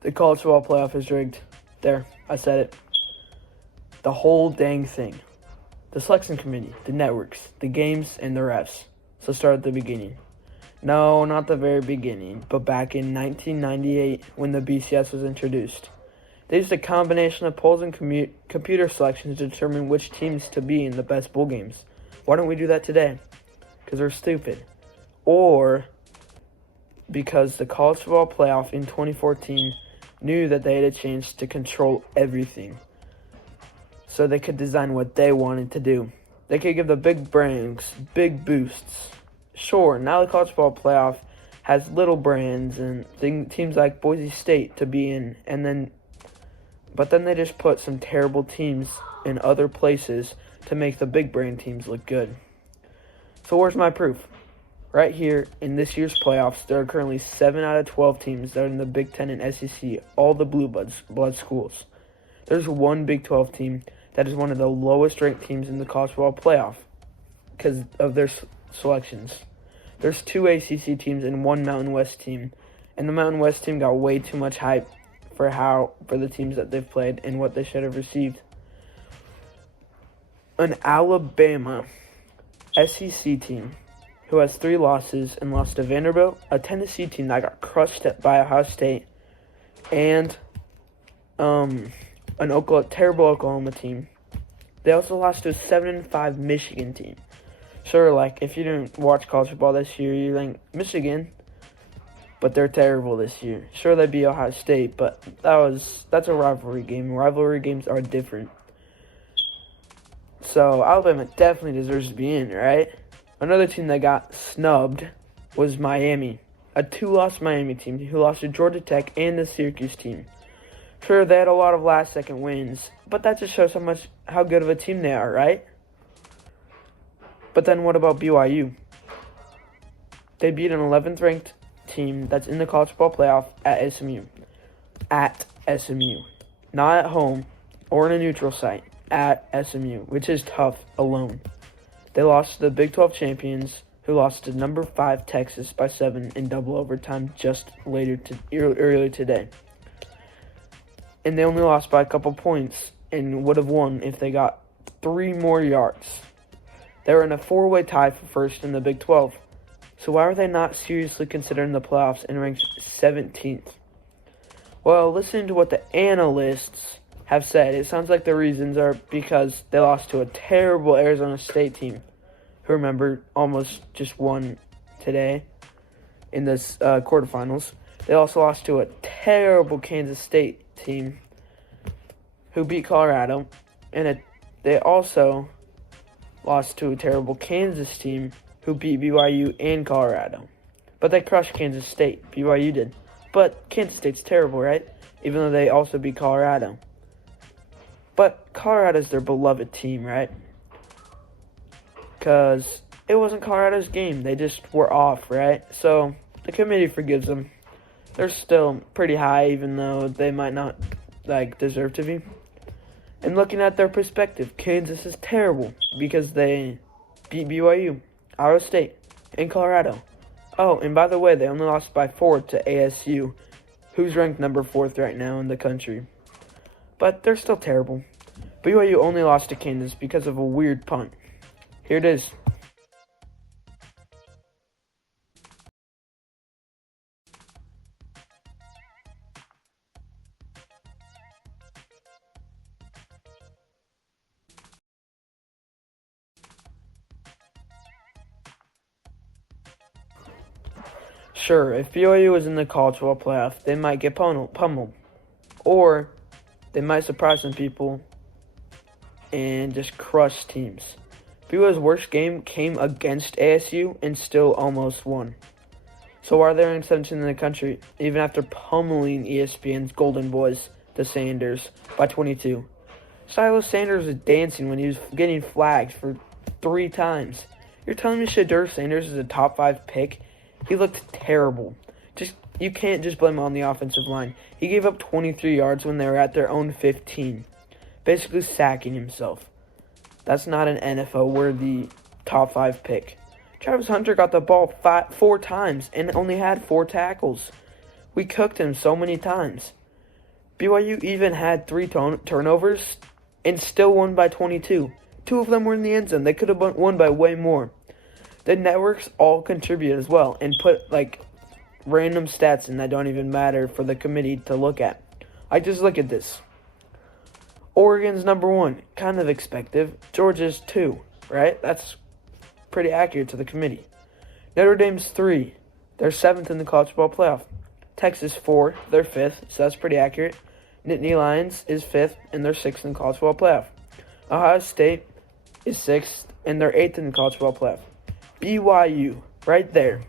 The college football playoff is rigged. There, I said it. The whole dang thing. The selection committee, the networks, the games, and the refs. So start at the beginning. No, not the very beginning, but back in 1998 when the BCS was introduced. They used a combination of polls and computer selections to determine which teams to be in the best bowl games. Why don't we do that today? Because we're stupid. Or because the college football playoff in 2014 knew that they had a chance to control everything. So they could design what they wanted to do. They could give the big brands big boosts. Sure, now the college football playoff has little brands and teams like Boise State to be in, but then they just put some terrible teams in other places to make the big brand teams look good. So where's my proof? Right here in this year's playoffs, there are currently 7 out of 12 teams that are in the Big Ten and SEC, all the blue blood schools. There's one Big 12 team that is one of the lowest ranked teams in the college football playoff because of their selections. There's 2 ACC teams and 1 Mountain West team, and the Mountain West team got way too much hype for the teams that they've played and what they should have received. An Alabama SEC team who has 3 losses and lost to Vanderbilt, a Tennessee team that got crushed by Ohio State, and terrible Oklahoma team. They also lost to a 7-5 Michigan team. Sure, like, if you didn't watch college football this year, you think, Michigan, but they're terrible this year. Sure, they beat Ohio State, but that's a rivalry game. Rivalry games are different. So, Alabama definitely deserves to be in, right? Another team that got snubbed was Miami, a 2-loss Miami team who lost to Georgia Tech and the Syracuse team. Sure, they had a lot of last-second wins, but that just shows how good of a team they are, right? But then what about BYU? They beat an 11th ranked team that's in the college football playoff at SMU. At SMU. Not at home or in a neutral site. At SMU, which is tough alone. They lost to the Big 12 champions, who lost to number 5 Texas by 7 in double overtime just earlier today. And they only lost by a couple points and would have won if they got 3 more yards. They were in a 4-way tie for first in the Big 12. So why are they not seriously considering the playoffs and ranked 17th? Well, listening to what the analysts have said, it sounds like the reasons are because they lost to a terrible Arizona State team, who, remember, almost just won today in this quarterfinals. They also lost to a terrible Kansas State team who beat Colorado, and they also lost to a terrible Kansas team who beat BYU and Colorado. But they crushed Kansas State. BYU did. But Kansas State's terrible, right? Even though they also beat Colorado. But Colorado's their beloved team, right? Because it wasn't Colorado's game. They just were off, right? So the committee forgives them. They're still pretty high, even though they might not deserve to be. And looking at their perspective, Kansas is terrible because they beat BYU, Iowa State, and Colorado. Oh, and by the way, they only lost by 4 to ASU, who's ranked number 4th right now in the country. But they're still terrible. BYU only lost to Kansas because of a weird punt. Here it is. Sure, if BYU was in the college football playoff, they might get pummeled. Or they might surprise some people and just crush teams. BYU's worst game came against ASU and still almost won. So why are they ranked 17th in the country, even after pummeling ESPN's Golden Boys, the Sanders, by 22? Silas Sanders was dancing when he was getting flagged for 3 times. You're telling me Shedeur Sanders is a top 5 pick? He looked terrible. You can't just blame him on the offensive line. He gave up 23 yards when they were at their own 15, basically sacking himself. That's not an NFL-worthy top 5 pick. Travis Hunter got the ball 4 times and only had 4 tackles. We cooked him so many times. BYU even had 3 turnovers and still won by 22. 2 of them were in the end zone. They could have won by way more. The networks all contribute as well and put like random stats in that don't even matter for the committee to look at. I just look at this. Oregon's number 1, kind of expected. Georgia's 2, right? That's pretty accurate to the committee. Notre Dame's 3. They're 7th in the college football playoff. Texas 4. They're 5th, so that's pretty accurate. Nittany Lions is 5th, and they're 6th in the college football playoff. Ohio State is 6th, and they're 8th in the college football playoff. BYU, right there,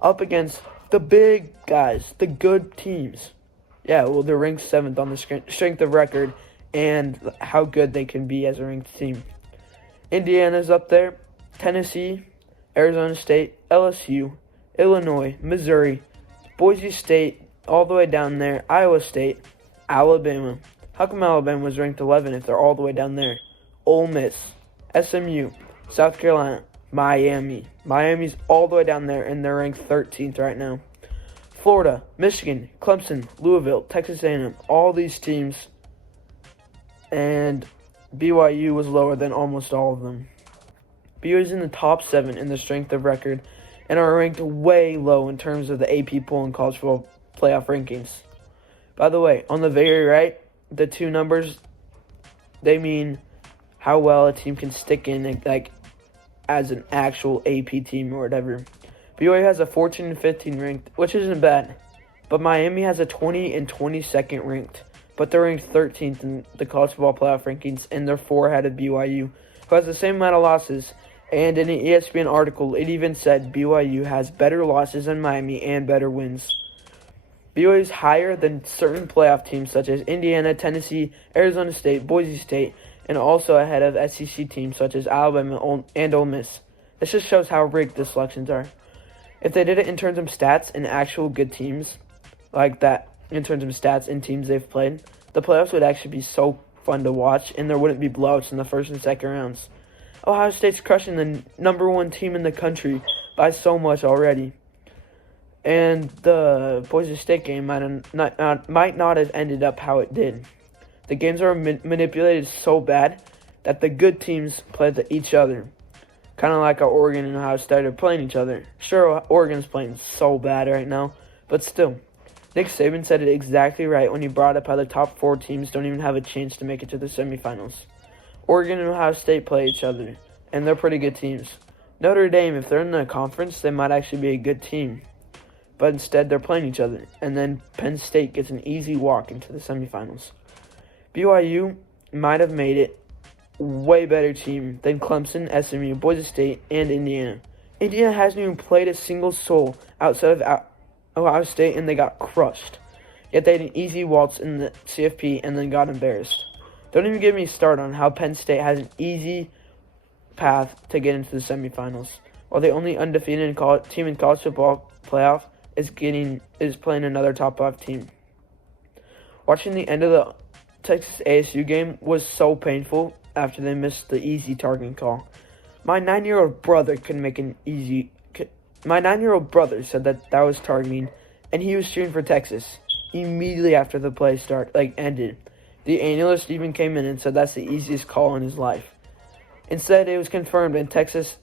up against the big guys, the good teams. Yeah, well, they're ranked 7th on the strength of record and how good they can be as a ranked team. Indiana's up there. Tennessee, Arizona State, LSU, Illinois, Missouri, Boise State, all the way down there, Iowa State, Alabama. How come Alabama was ranked 11 if they're all the way down there? Ole Miss, SMU, South Carolina, Miami. Miami's all the way down there, and they're ranked 13th right now. Florida, Michigan, Clemson, Louisville, Texas A&M, all these teams, and BYU was lower than almost all of them. BYU is in the top 7 in the strength of record and are ranked way low in terms of the AP poll and college football playoff rankings. By the way, on the very right, the 2 numbers, they mean how well a team can stick in, like, as an actual AP team or whatever. BYU has a 14 and 15 ranked, which isn't bad. But Miami has a 20 and 22nd ranked. But they're ranked 13th in the college football playoff rankings, and they're 4 ahead of BYU, who has the same amount of losses. And in an ESPN article, it even said BYU has better losses than Miami and better wins. BYU is higher than certain playoff teams such as Indiana, Tennessee, Arizona State, Boise State, and also ahead of SEC teams such as Alabama and Ole Miss. This just shows how rigged the selections are. If they did it in terms of stats and actual good teams, like that, in terms of stats and teams they've played, the playoffs would actually be so fun to watch, and there wouldn't be blowouts in the first and second rounds. Ohio State's crushing the number 1 team in the country by so much already. And the Boise State game might not have ended up how it did. The games are manipulated so bad that the good teams played each other. Kind of like how Oregon and Ohio State are playing each other. Sure, Oregon's playing so bad right now, but still. Nick Saban said it exactly right when he brought up how the top 4 teams don't even have a chance to make it to the semifinals. Oregon and Ohio State play each other, and they're pretty good teams. Notre Dame, if they're in the conference, they might actually be a good team. But instead, they're playing each other, and then Penn State gets an easy walk into the semifinals. BYU might have made it way better team than Clemson, SMU, Boise State, and Indiana. Indiana hasn't even played a single soul outside of Ohio State, and they got crushed. Yet they had an easy waltz in the CFP and then got embarrassed. Don't even get me started on how Penn State has an easy path to get into the semifinals, while the only undefeated team in college football playoff is playing another top 5 team. Watching the end of the Texas ASU game was so painful after they missed the easy targeting call. My 9-year-old brother couldn't make an easy. My 9-year-old brother said that was targeting, and he was cheering for Texas immediately after the play ended. The analyst even came in and said that's the easiest call in his life. Instead, it was confirmed, and Texas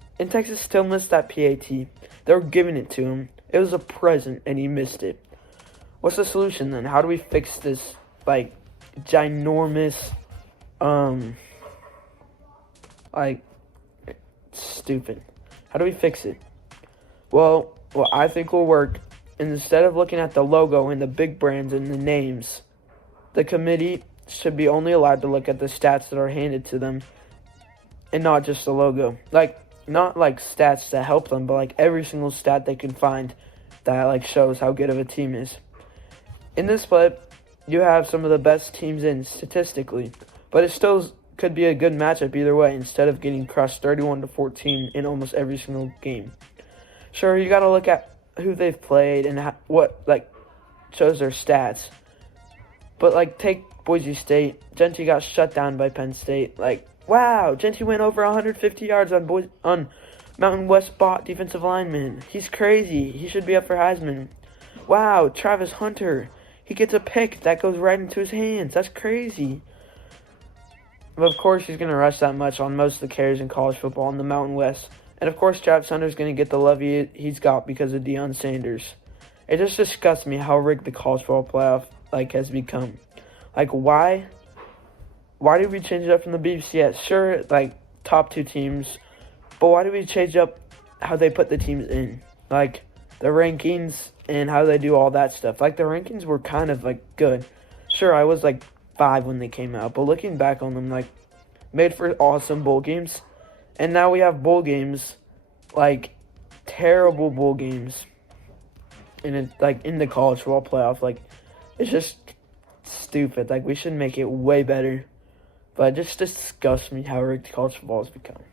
still missed that PAT. They were giving it to him. It was a present, and he missed it. What's the solution then? How do we fix this, ginormous, stupid? How do we fix it? Well, what I think will work, instead of looking at the logo and the big brands and the names, the committee should be only allowed to look at the stats that are handed to them and not just the logo. Not stats that help them, but every single stat they can find that shows how good of a team is. In this clip, you have some of the best teams in statistically, but it still could be a good matchup either way instead of getting crushed 31-14 in almost every single game. Sure, you got to look at who they've played and what shows their stats. But take Boise State. Genty got shut down by Penn State. Wow, Genty went over 150 yards on Mountain West bot defensive lineman. He's crazy. He should be up for Heisman. Wow, Travis Hunter. he gets a pick that goes right into his hands. That's crazy. But of course, he's going to rush that much on most of the carries in college football in the Mountain West. And of course, Travis Hunter's going to get the love he's got because of Deion Sanders. It just disgusts me how rigged the college football playoff has become. Why did we change it up from the BCS? Sure, top 2 teams, but why did we change up how they put the teams in? The rankings and how they do all that stuff. The rankings were kind of good. Sure, I was 5 when they came out, but looking back on them, made for awesome bowl games. And now we have bowl games, terrible bowl games, and in the college football playoff. It's just stupid. We should make it way better. But it just disgusts me how rigged college football has become.